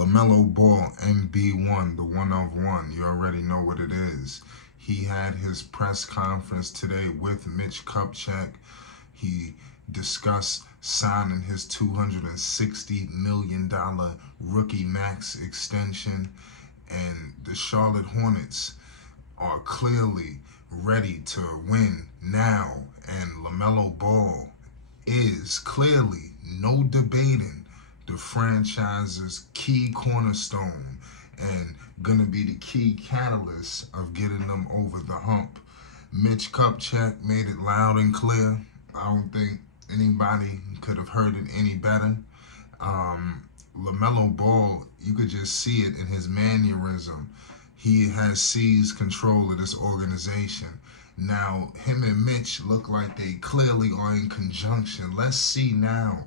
Lamelo Ball, MB1, the one of one. You already know what it is. He had his press conference today with Mitch Kupchak. He discussed signing his $260 million rookie max extension. And the Charlotte Hornets are clearly ready to win now. And Lamelo Ball is clearly, no debating, the franchise's key cornerstone and gonna be the key catalyst of getting them over the hump. Mitch Kupchak made it loud and clear. I don't think anybody could have heard it any better. Lamelo Ball, you could just see it in his mannerism. He has seized control of this organization. Now, him and Mitch look like they clearly are in conjunction. Let's see now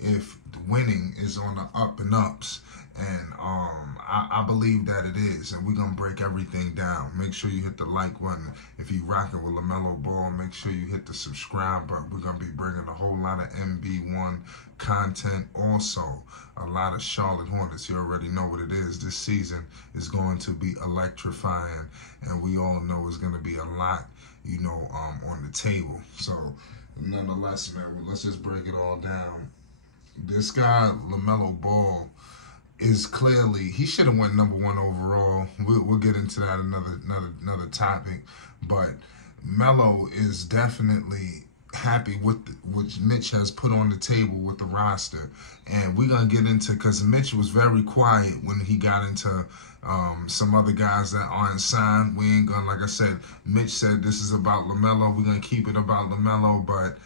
if winning is on the up and ups. And I believe that it is. And we're going to break everything down. Make sure you hit the like button. If you're rocking with Lamelo Ball, make sure you hit the subscribe button. We're going to be bringing a whole lot of MB1 content. Also, a lot of Charlotte Hornets. You already know what it is. This season is going to be electrifying. And we all know it's going to be a lot, on the table. So, nonetheless, man, let's just break it all down. This guy, Lamelo Ball, is clearly, he should have went number one overall. We'll get into that another topic. But Melo is definitely happy with what Mitch has put on the table with the roster. And we're going to get into, because Mitch was very quiet when he got into some other guys that aren't signed. We ain't going to, like I said, Mitch said this is about Lamelo. We're going to keep it about Lamelo, but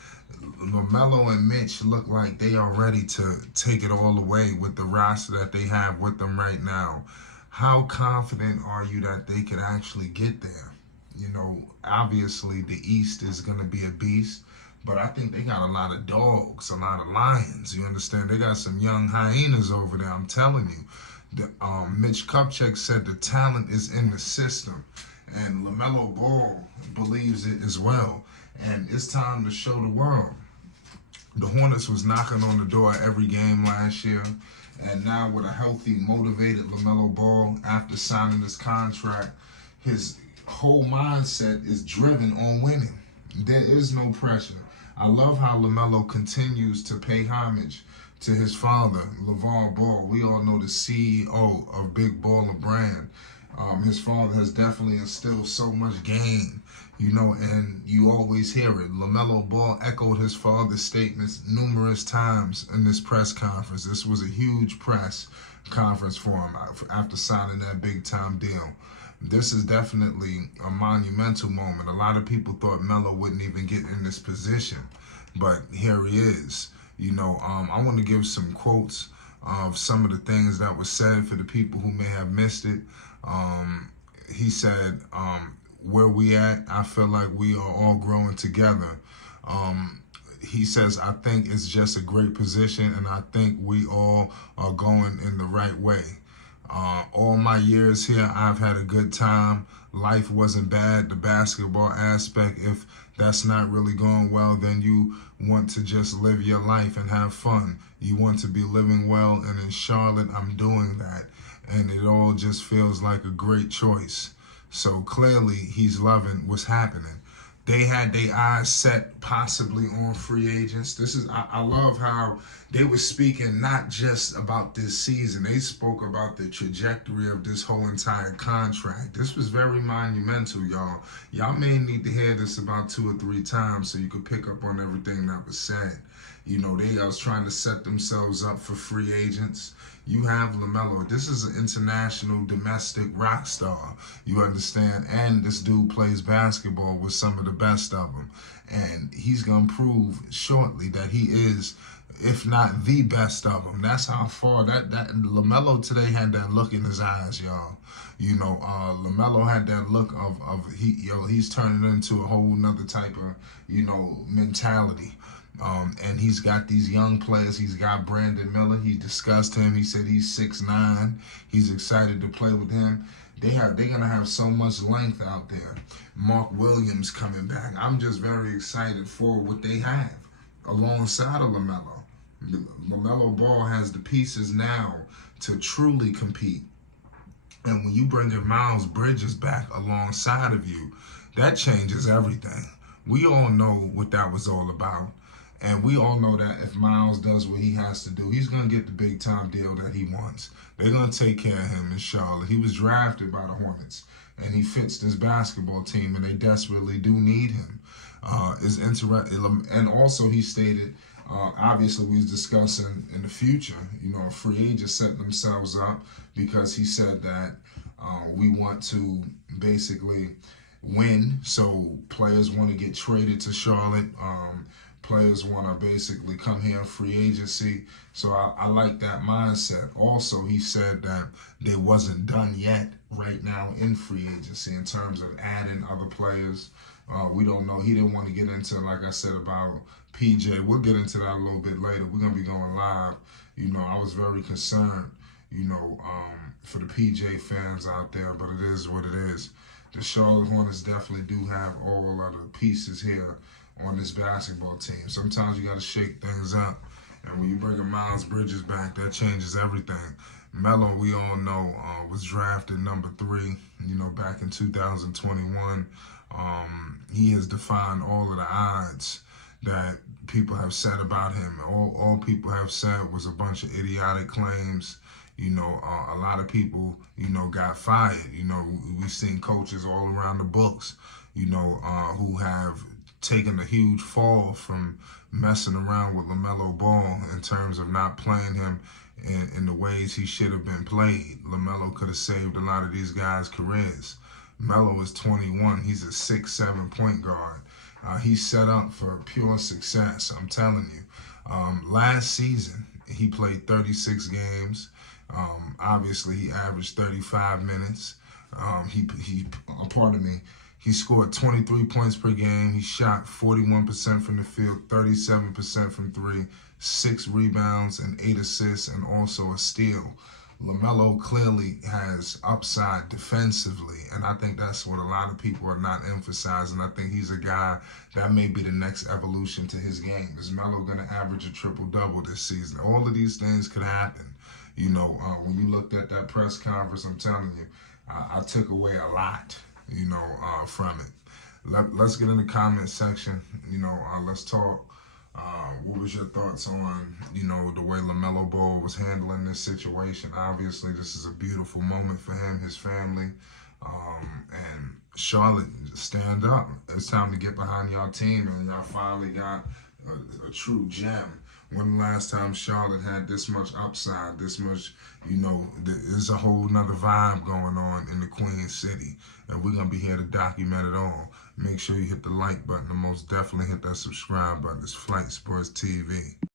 Lamelo and Mitch look like they are ready to take it all away with the roster that they have with them right now. How confident are you that they could actually get there? Obviously the East is going to be a beast, but I think they got a lot of dogs, a lot of lions. You understand? They got some young hyenas over there, I'm telling you. Mitch Kupchak said the talent is in the system, and Lamelo Ball believes it as well. And it's time to show the world. The Hornets was knocking on the door every game last year. And now with a healthy, motivated Lamelo Ball, after signing this contract, his whole mindset is driven on winning. There is no pressure. I love how Lamelo continues to pay homage to his father, LeVar Ball. We all know the CEO of Big Baller Brand. His father has definitely instilled so much game, and you always hear it. Lamelo Ball echoed his father's statements numerous times in this press conference. This was a huge press conference for him after signing that big-time deal. This is definitely a monumental moment. A lot of people thought Melo wouldn't even get in this position, but here he is. I want to give some quotes of some of the things that were said for the people who may have missed it. He said, where we at, I feel like we are all growing together. He says, I think it's just a great position, and I think we all are going in the right way. All my years here, I've had a good time. Life wasn't bad. The basketball aspect, if that's not really going well, then you want to just live your life and have fun. You want to be living well, and in Charlotte, I'm doing that. And it all just feels like a great choice. So clearly, he's loving what's happening. They had their eyes set possibly on free agents. I love how they were speaking not just about this season. They spoke about the trajectory of this whole entire contract. This was very monumental, y'all. Y'all may need to hear this about 2 or 3 times so you could pick up on everything that was said. They was trying to set themselves up for free agents. You have Lamelo. This is an international, domestic rock star. You understand? And this dude plays basketball with some of the best of them. And he's going to prove shortly that he is, if not the best of them. That's how far that Lamelo today had that look in his eyes, y'all. Lamelo had that look of he's turning into a whole nother type of, mentality. And he's got these young players. He's got Brandon Miller. He discussed him. He said he's 6'9". He's excited to play with him. They're gonna have so much length out there. Mark Williams coming back. I'm just very excited for what they have alongside of Lamelo. Lamelo Ball has the pieces now to truly compete. And when you bring in Miles Bridges back alongside of you, that changes everything. We all know what that was all about. And we all know that if Miles does what he has to do, he's going to get the big time deal that he wants. They're going to take care of him in Charlotte. He was drafted by the Hornets, and he fits this basketball team, and they desperately do need him. And also he stated, obviously we was discussing in the future, free agents setting themselves up, because he said that we want to basically win. So players want to get traded to Charlotte. Players want to basically come here in free agency. So I like that mindset. Also, he said that they wasn't done yet right now in free agency in terms of adding other players. We don't know. He didn't want to get into, like I said, about PJ. We'll get into that a little bit later. We're going to be going live. I was very concerned, for the PJ fans out there, but it is what it is. The Charlotte Hornets definitely do have all of the pieces here on this basketball team. Sometimes you got to shake things up. And when you bring Miles Bridges back, that changes everything. Melo, we all know, was drafted number 3, back in 2021. He has defined all of the odds that people have said about him. All people have said was a bunch of idiotic claims. A lot of people, got fired. We've seen coaches all around the books, who have taken a huge fall from messing around with Lamelo Ball in terms of not playing him in the ways he should have been played. Lamelo could have saved a lot of these guys' careers. Melo is 21. He's a 6'7" point guard. He's set up for pure success, I'm telling you. Last season, he played 36 games. Obviously, he averaged 35 minutes. He scored 23 points per game. He shot 41% from the field, 37% from 3, 6 rebounds and 8 assists, and also a steal. Lamelo clearly has upside defensively, and I think that's what a lot of people are not emphasizing. I think he's a guy that may be the next evolution to his game. Is Melo going to average a triple-double this season? All of these things could happen. When you looked at that press conference, I'm telling you, I took away a lot, from it. Let's get in the comment section. Let's talk. What was your thoughts on, the way LaMelo Ball was handling this situation? Obviously, this is a beautiful moment for him, his family, and Charlotte, stand up. It's time to get behind y'all team, and y'all finally got a true gem. When the last time Charlotte had this much upside, this much, there's a whole nother vibe going on in the Queen City. And we're going to be here to document it all. Make sure you hit the like button and most definitely hit that subscribe button. It's Flight Sports TV.